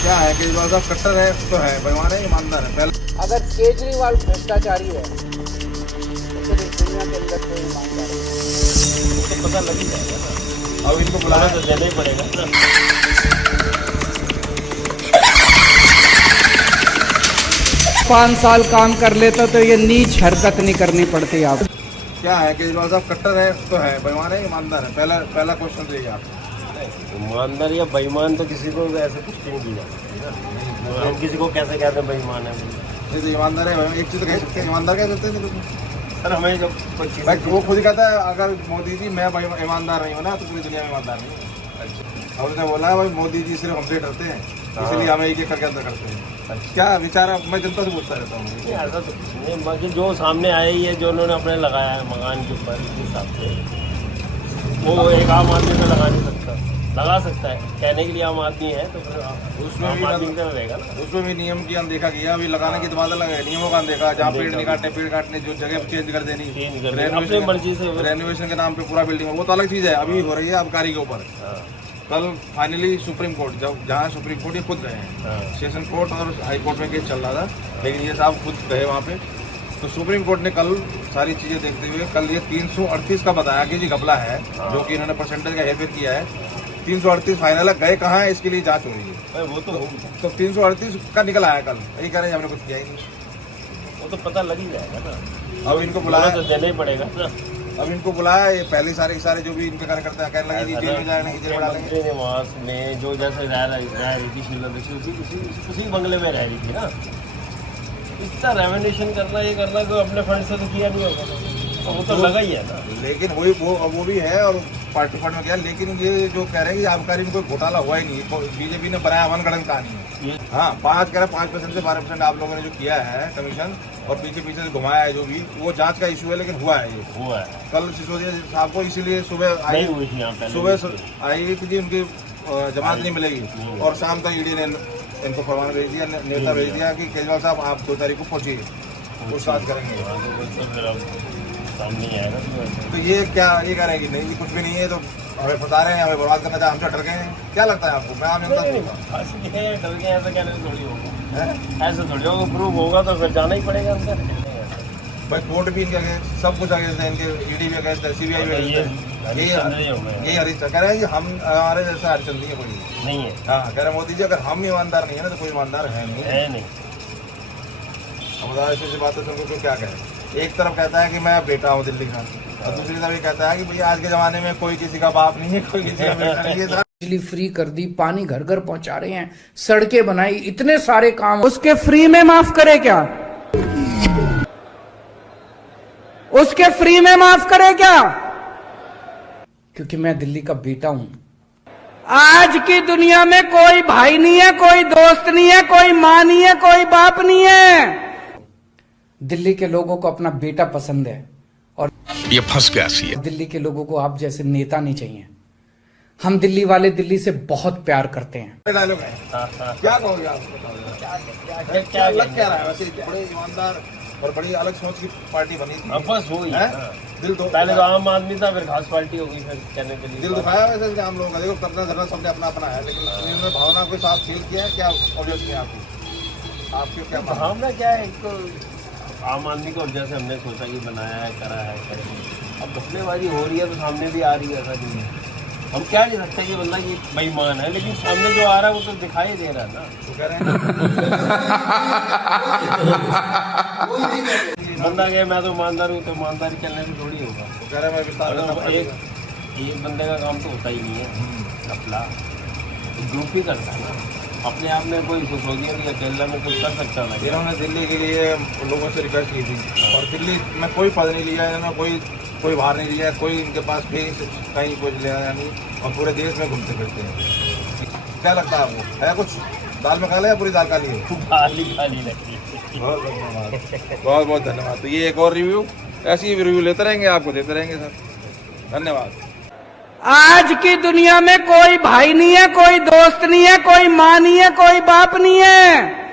क्या है केजरीवाल साहब कट्टर है तो है, बेईमान है, ईमानदार है। पहले अगर केजरीवाल भ्रष्टाचारी है तो फिर इस दुनिया के अंदर कोई ईमानदार है तो पता लग ही जाएगा ना। अब इनको बुलाया तो देना ही पड़ेगा ना। 5 साल काम कर लेता तो ये नीच हरकत नहीं करनी पड़ती आप। क्या है केजरीवाल साहब कट्टर है तो है, बेईमान है, ईमानदार है। पहला क्वेश्चन लीजिए आप। ईमानदार या बेईमान तो किसी को ऐसे कुछ नहीं की जाती है। हम किसी को कैसे कहते हैं बेईमान है। नहीं तो ईमानदार है, एक चीज तो कह सकते हैं, ईमानदार कह सकते हैं। सर हमें जब कोई चीज़ भाई वो खुद ही कहता है अगर मोदी जी मैं ईमानदार नहीं हूँ ना तो पूरी दुनिया में ईमानदार नहीं हूँ। अच्छा उसने बोला है भाई मोदी जी सिर्फ हमसे डरते हैं, इसलिए हमें एक एक करके अंदर करते हैं। अच्छा। क्या विचार है? मैं जनता से पूछता रहता हूँ। नहीं ऐसा तो कुछ नहीं, बाकी जो सामने आया ही है, जो उन्होंने अपने लगाया है मकान के ऊपर इस हिसाब से, वो एक आम आदमी में लगा नहीं सकता। लगा सकता है, कहने के लिए आम आदमी है तो फिर उसमें आम भी आदमी का रहेगा ना। उसमें भी नियम की अनदेखा किया। अभी लगाने की तो बात अलग है, नियमों का अनदेखा। जहाँ पेड़ नहीं काटने, पेड़ काटने, जो जगह चेंज कर देनी, चेंज कर देनी, अपनी मर्जी से। रेनोवेशन के नाम पे पूरा बिल्डिंग, वो तो अलग चीज़ है। अभी हो रही है आबकारी के ऊपर। हाँ, कल फाइनली सुप्रीम कोर्ट, जब जहाँ सुप्रीम कोर्ट ये खुद गए हैं, हाँ। सेशन कोर्ट और हाई कोर्ट में केस चल रहा था, लेकिन ये साहब खुद गए वहाँ पे। तो सुप्रीम कोर्ट ने कल सारी चीज़ें देखते हुए कल ये 338 का बताया कि जी घपला है, जो कि इन्होंने परसेंटेज का हेरफेर किया है। 338 फाइनल है, गए कहाँ है इसके लिए जांच हो रही है। वो तो तो 338 का निकल आया कल, यही कह रहे हैं हमने कुछ किया ही नहीं। वो तो पता लग ही जाएगा ना। अब इनको बुलाया, तो देना ही पड़ेगा ना। अब इनको बुलाया, ये पहले सारे जो भी इनके कार्यकर्ता हैं कहने लगे जी जेल में जाएंगे, जेल में डालेंगे। मंत्री निवास में जो जैसे रह रही थी शीला दीक्षित, उसी बंगले में रह रही थी ना। इतना रेवोल्यूशन करना, ये करना तो अपने फंड से तो किया नहीं होगा, तो वो तो लगा ही है ना। लेकिन वही वो भी है और पार्टी फंड में गया। लेकिन ये जो कह रहे हैं कि आबकारी में कोई घोटाला हुआ ही नहीं, बीजेपी ने बनाया मनगढ़ंत कहानी है। हाँ 5% से 12% आप लोगों ने जो किया है कमीशन और पीछे से घुमाया है, जो भी वो जांच का इशू है, लेकिन हुआ है ये। हुआ है कल सिसोदिया साहब को इसीलिए सुबह आई, नहीं हुई थी यहाँ पहले। सुबह आई थी जी, उनकी जमानत नहीं मिलेगी और शाम तक ईडी ने इनको फरमान भेज दिया, नेता भेज दिया कि केजरीवाल साहब आप 2 तारीख को पहुंचिए, पूछताछ करेंगे। तो फिर अब सामने ही आएगा। तो ये क्या ये कह रहे हैं कि नहीं कुछ भी नहीं है, तो हमें फंसा रहे हैं, हमें बर्बाद करना चाहे, हमसे डर गए हैं। क्या लगता है आपको? मैं आम जनता से डर के ऐसा कहने से थोड़ी होगा, ऐसे थोड़ी होगा। प्रूफ होगा तो फिर जाना ही पड़ेगा अंदर। भाई कोर्ट भी इनके अगेंस्ट, सब कुछ अगेंस्ट है, इनके ईडी भी अगेंस्ट है, सीबीआई भी अगेंस्ट है। यही हरिश्चंद्र कह रहे हैं कि हम हमारे जैसा हरिश्चंद्र नहीं है कोई नहीं है। हाँ कह रहे मोदी जी अगर हम ईमानदार नहीं है ना तो कोई ईमानदार है नहीं। अब ऐसी बातें सुन के क्या कहें? एक तरफ कहता है कि मैं बेटा हूँ दिल्ली का, और दूसरी तरफ ये कहता है कि भैया आज के जमाने में कोई किसी का बाप नहीं है, कोई किसी का बेटा नहीं है। बिजली फ्री कर दी, पानी घर घर पहुंचा रहे हैं, सड़कें बनाई, इतने सारे काम उसके फ्री में माफ करे क्या? उसके फ्री में माफ करे क्या? क्योंकि मैं दिल्ली का बेटा हूं। आज की दुनिया में कोई भाई नहीं है, कोई दोस्त नहीं है, कोई मां नहीं है, कोई बाप नहीं है। दिल्ली के लोगों को अपना बेटा पसंद है और ये फंस गया सी है। दिल्ली के लोगों को आप जैसे नेता नहीं चाहिए। हम दिल्ली वाले दिल्ली से बहुत प्यार करते हैं। डायलॉग है, क्या कहोगे आप? क्या लग क्या रहा है? वैसे बड़े ईमानदार और बड़ी अलग सोच की पार्टी बनी थी। बस वही है। दिल तो पहले तो आम आदमी था, फिर खास पार्टी हो गई, फिर कहने के लिए दिल दुखाया वैसे आम लोगों का। देखो करना धरना सबने अपना अपना है, लेकिन इन्होंने भावना के साथ फील किया है। क्या ऑब्जेक्शन है आपकी क्या भावना क्या है? एक तो आम आदमी को जैसे हमने सोचा कि बनाया है, करा है, करेंगे। अब घपलेबाजी हो रही है तो सामने भी आ रही है। ऐसा नहीं है, हम क्या नहीं सकते कि बंदा ये बेईमान है, लेकिन सामने जो आ रहा है वो तो दिखाई दे रहा है ना। तो कह रहे हैं बंदा कहे मैं तो ईमानदार हूँ, तो ईमानदारी चलने से थोड़ी होगा। तो कह रहे हैं मैं विस्तार करना एक बंदे का काम तो होता ही नहीं है। घपला ग्रुप ही करता है ना। अपने आप में कोई सिसोदिया भी अकेला में कुछ कर सकता है। इन्होंने दिल्ली के लिए लोगों से रिक्वेस्ट की थी और दिल्ली में कोई पद नहीं लिया इन्होंने, कोई बाहर नहीं लिया, कोई इनके पास भी कहीं कुछ लिया नहीं, और पूरे देश में घूमते फिरते हैं। क्या लगता है आपको? है कुछ दाल में काला या पूरी दाल काली है? खाली खाली लगती है। बहुत धन्यवाद, बहुत बहुत धन्यवाद। तो ये एक और रिव्यू, ऐसी ही रिव्यू लेते रहेंगे, आपको देते रहेंगे सर। धन्यवाद। आज की दुनिया में कोई भाई नहीं है, कोई दोस्त नहीं है, कोई मां नहीं है, कोई बाप नहीं है।